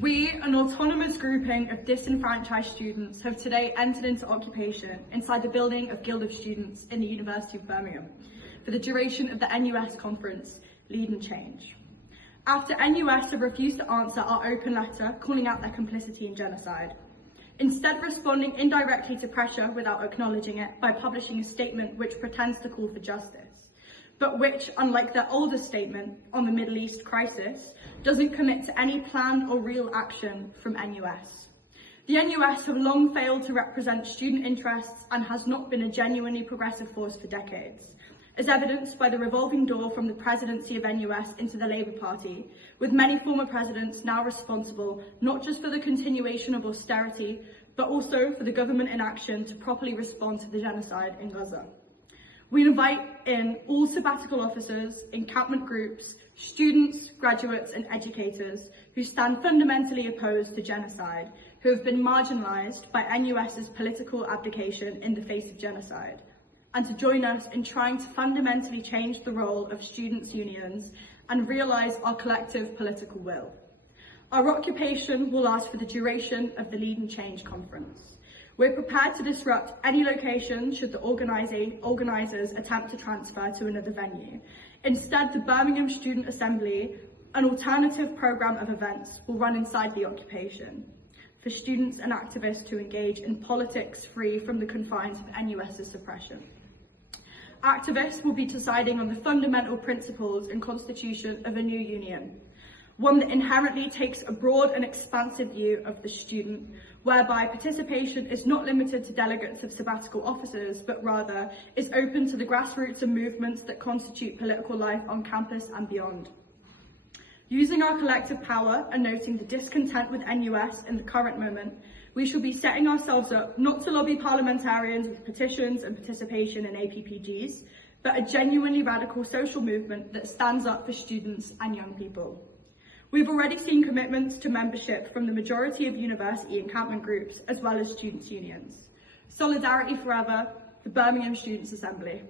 We, an autonomous grouping of disenfranchised students, have today entered into occupation inside the building of Guild of Students in the University of Birmingham for the duration of the NUS conference, Lead and Change. After NUS have refused to answer our open letter calling out their complicity in genocide, instead responding indirectly to pressure without acknowledging it by publishing a statement which pretends to call for justice, but which, unlike their older statement on the Middle East crisis, doesn't commit to any planned or real action from NUS. The NUS have long failed to represent student interests and has not been a genuinely progressive force for decades, as evidenced by the revolving door from the presidency of NUS into the Labour Party, with many former presidents now responsible not just for the continuation of austerity, but also for the government inaction to properly respond to the genocide in Gaza. We invite in all sabbatical officers, encampment groups, students, graduates and educators who stand fundamentally opposed to genocide, who have been marginalised by NUS's political abdication in the face of genocide, and to join us in trying to fundamentally change the role of students' unions and realise our collective political will. Our occupation will last for the duration of the Lead and Change conference. We're prepared to disrupt any location should the organisers attempt to transfer to another venue. Instead, the Birmingham Student Assembly, an alternative programme of events, will run inside the occupation for students and activists to engage in politics free from the confines of NUS's suppression. Activists will be deciding on the fundamental principles and constitution of a new union, one that inherently takes a broad and expansive view of the student, whereby participation is not limited to delegates of sabbatical officers, but rather is open to the grassroots and movements that constitute political life on campus and beyond. Using our collective power and noting the discontent with NUS in the current moment, we shall be setting ourselves up not to lobby parliamentarians with petitions and participation in APPGs, but a genuinely radical social movement that stands up for students and young people. We've already seen commitments to membership from the majority of university encampment groups as well as students' unions. Solidarity forever, the Birmingham Students' Assembly.